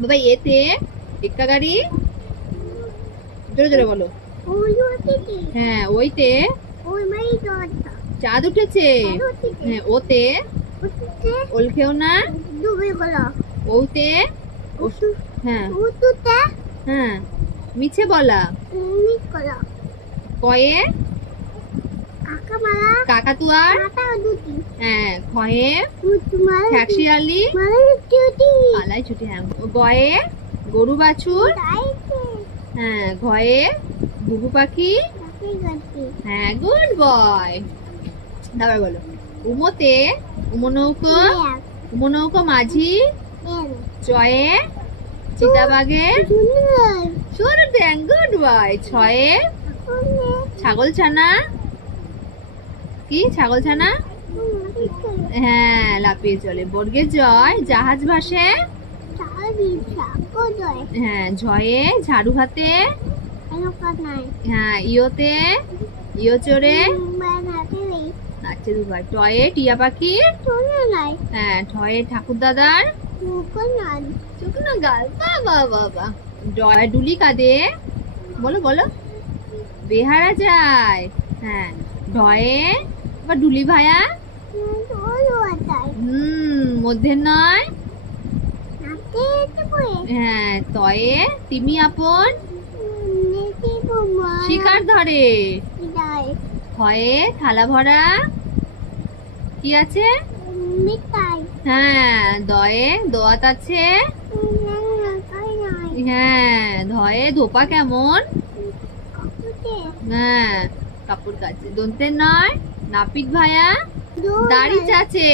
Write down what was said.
বাবা এতে এক্কা গাড়ি, জোরে জোরে বলো। হ্যাঁ ওইতে চাঁদ উঠেছে। হ্যাঁ ওতে ওল খেও না। ওতে হ্যাঁ হ্যাঁ মিছে বলা। কয়ে কাকাতুয়ার। হ্যাঁ খয়ে ঠ্যাকশিয়ালি আলাই ছুটি। হ্যাঁ গয়ে গরু বাছুর। হ্যাঁ ঘয়ে ঘুঘু পাখি। হ্যাঁ গুড বয়। তারপর বলো উমোতে উমনৌকো উমনৌকো মাঝি। চয়ে চিতাবাঘের শুরু দেন গুড বয়। ছয়ে ছাগল ছানা। কি ছাগল ছানা? হ্যাঁ লাফিয়ে চলে। বর্গের জয় জাহাজ ভাসে। হ্যাঁ ঝয়ে ঝাড়ু হাতে। হ্যাঁ ইয়োতে ইয়ো চড়ে নাচছে দুবার। টয়ে টিয়া পাখি। হ্যাঁ ঠয়ে ঠাকুর দাদার শুকনো গাল। বাবা বাবা। ডয় ডুলি কাঁদে। বলো বলো বেহারা যায়। হ্যাঁ ঢয়ে বা ডুলি ভায়া। মধ্যে নয়। হ্যাঁ তয়ে তিমি আপন শিকার ধরে। হয়ে থালা ভরা কি আছে? হ্যাঁ দয়ে দোয়াত আছে। হ্যাঁ ধয়ে ধোপা কেমন? হ্যাঁ কাপড় কাচে। দন্তের নয় নাপিত ভায়া দাড়ি চাচে।